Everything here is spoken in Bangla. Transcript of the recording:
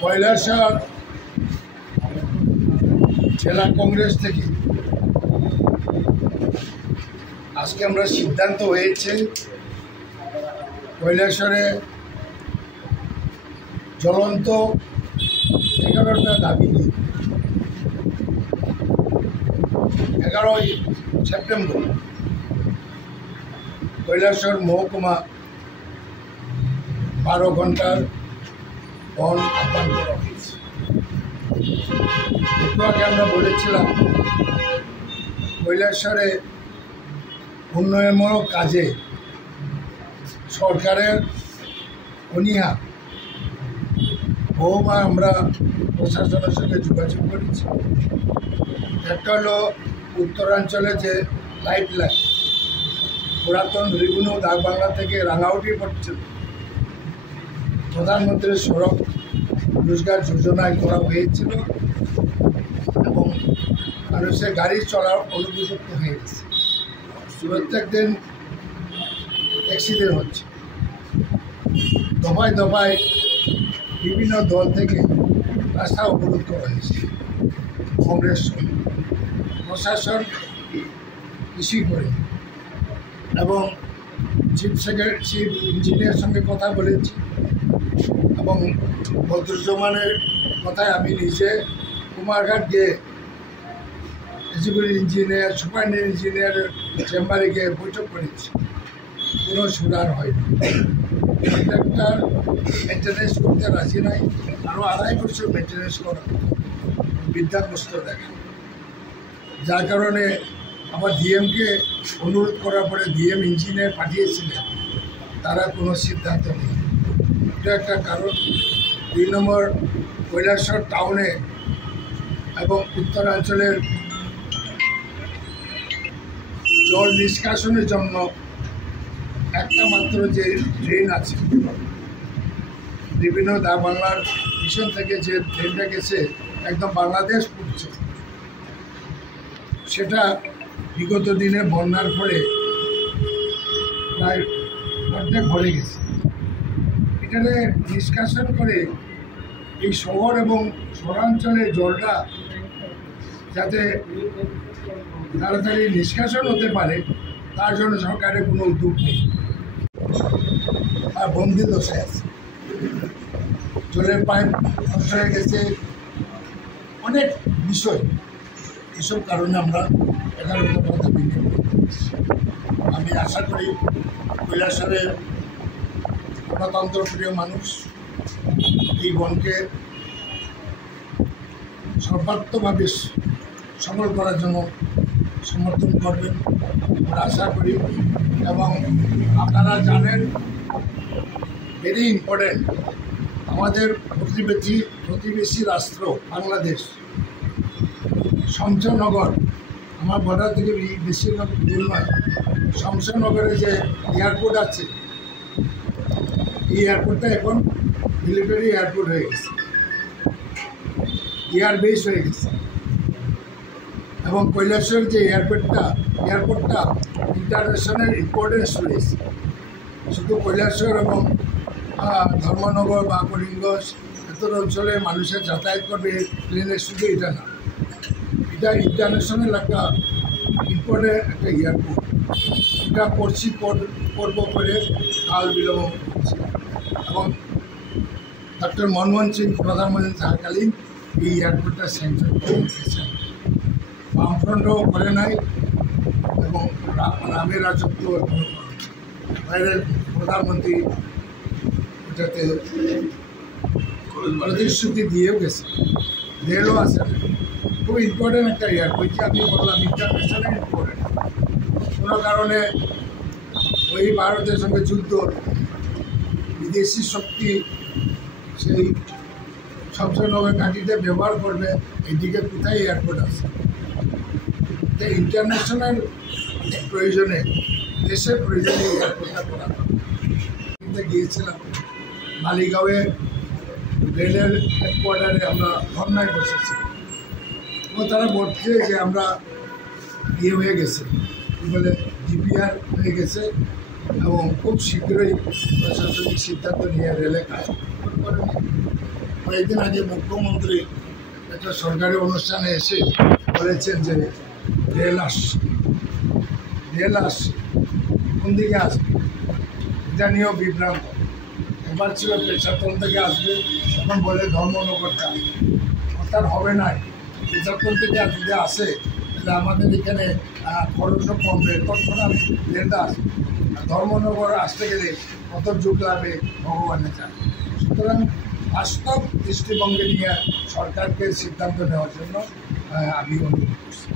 কৈলাসহর জেলা কংগ্রেস থেকে আজকে আমরা সিদ্ধান্ত হয়েছে কৈলাসহরে জ্বলন্ত 11টা দাবি নিয়ে 11ই সেপ্টেম্বর কৈলাসহর মহকুমা 12 ঘন্টার বন আহ্বান করা হয়েছে। একটু আগে আমরা বলেছিলাম কৈলাসহরে উন্নয়নমূলক কাজে সরকারের অনীহা। বহুবার আমরা প্রশাসনের সঙ্গে যোগাযোগ করেছি। একটা হলো উত্তরাঞ্চলে যে লাইফ লাইন পুরাতন রেভিনিউ ডাকবাংলা থেকে রাঙাউটি পড়ছিল, প্রধানমন্ত্রীর সড়ক রোজগার যোজনায় করা হয়েছিল এবং মানুষের গাড়ি চলার অনুপযুক্ত হয়ে গেছে। প্রত্যেক দিন অ্যাক্সিডেন্ট হচ্ছে। দফায় দফায় বিভিন্ন দল থেকে রাস্তা অবরোধ করা হয়েছে। কংগ্রেস প্রশাসন কিছুই করে এবং চিফ ইঞ্জিনিয়ার সঙ্গে কথা বলেছি এবং বদরুজ্জামানের কথায় আমি নিজে কুমারঘাট গিয়ে এক্সিকিউটিভ ইঞ্জিনিয়ার সুপারিনটেন্ডেন্ট ইঞ্জিনিয়ারের চেম্বারে গিয়ে বৈঠক করেছি। কোনো সুধার হয়নি। কন্ট্রাক্টর মেনটেন্যান্স করতে রাজি নাই, আরও 2.5 বছর মেনটেন্যান্স করা বিদ্যাগ্রস্ত দেখে। যার কারণে আমার ডিএমকে অনুরোধ করার পরে ডিএম ইঞ্জিনিয়ার পাঠিয়েছিলেন, তারা কোনো সিদ্ধান্ত নেই। এটা একটা কারণ। 2 নম্বর, কৈলাসহর টাউনে এবং উত্তরাঞ্চলের জল নিষ্কাশনের জন্য একটা মাত্র যে ড্রেন আছে, বিভিন্ন বাংলার মিশন থেকে যে ড্রেনটা গেছে একদম বাংলাদেশ পড়ছে, সেটা বিগত দিনে বন্যার ফলে প্রায় অর্ধেক ভরে গেছে। এখানে নিষ্কাশন করে এই শহর এবং শহরাঞ্চলের জলটা যাতে তাড়াতাড়ি নিষ্কাশন হতে পারে তার জন্য সরকারের কোনো উদ্যোগ নেই আর বন্দি দশায় আছে। জলের পাইপ নষ্ট হয়ে গেছে, অনেক বিষয়। এসব কারণে আমরা 11 দফা বিনিয়োগ করছি। আমি আশা করি কৈলাসহরের গণতন্ত্রপ্রিয় মানুষ এই বনকে সর্বাত্মকভাবে সফল করার জন্য সমর্থন করবেন আমরা আশা করি। এবং আপনারা জানেন, ভেরি ইম্পর্টেন্ট, আমাদের প্রতিবেশী রাষ্ট্র বাংলাদেশ, শমশেরনগর, আমার বর্ডার থেকে বেশি দূর নয়, শমশেরনগরে যে এয়ারপোর্ট আছে, এই এয়ারপোর্টটা এখন মিলিটারি এয়ারপোর্ট হয়ে গেছে, এয়ার বেস হয়ে গেছে। এবং কৈলাসহর যে এয়ারপোর্টটা ইন্টারন্যাশনাল ইম্পর্টেন্স রয়েছে। শুধু কৈলাসহর এবং ধর্মনগর বা করিমগঞ্জ এত অঞ্চলের মানুষের যাতায়াত করবে প্লেনের, শুধু এটা না, এটা ইন্টারন্যাশনাল একটা ইম্পর্টেন্ট একটা এয়ারপোর্ট। এটা করব করে কাল বিলম্ব করছে। এবং ডক্টর মনমোহন সিং প্রধানমন্ত্রী থাকাকালীন এই এয়ারপোর্টটা স্যাংশন করেছেন। বামফ্রন্টও করে নাই এবং রামের রাজত্ব এখনও বাইরের প্রধানমন্ত্রী এটাতে প্রতিশ্রুতি দিয়েও গেছে, রেলও আছে। খুব ইম্পর্টেন্ট একটা এয়ারপোর্ট, আমি বললাম ইন্টারন্যাশনাল ইম্পর্টেন্ট। কোনো কারণে ওই ভারতের সঙ্গে যুদ্ধ, বিদেশি শক্তি সেই শমশেরনগর ঘাঁটিতে ব্যবহার করবে, এইদিকে কোথায় এয়ারপোর্ট আছে? তাই ইন্টারন্যাশনাল প্রয়োজনে, দেশের প্রয়োজনে এয়ারপোর্টটা করা গিয়েছিলাম। মালিগাঁওয়ে রেলের হেডকোয়ার্টারে আমরা ধর্নায় বসেছি এবং তারা বলছে যে আমরা হয়ে গেছে, কী বলে ডিপিআর হয়ে গেছে, এবং খুব শীঘ্রই প্রশাসনিক সিদ্ধান্ত নিয়ে রেলে কাজ করেন। কয়েকদিন আগে মুখ্যমন্ত্রী একটা সরকারি অনুষ্ঠানে এসে বলেছেন যে রেল আসছে কোন দিকে আসবে এটা নিয়েও বিভ্রান্ত। এবার ছিল পেশাতল থেকে আসবে, এখন বলে ধর্মনগরটা আসবে। অর্থাৎ হবে না, পেশাতল থেকে যদি আসে তাহলে আমাদের এখানে খরচও কমবে, তৎক্ষণাৎ রেলটা আসবে। আর ধর্মনগর আসতে গেলে কত যুগ লাগবে ভগবানের জানে। সুতরাং বাস্তব দৃষ্টিভঙ্গি নিয়ে সরকারকে সিদ্ধান্ত নেওয়ার জন্য আমি অনুরোধ করছি।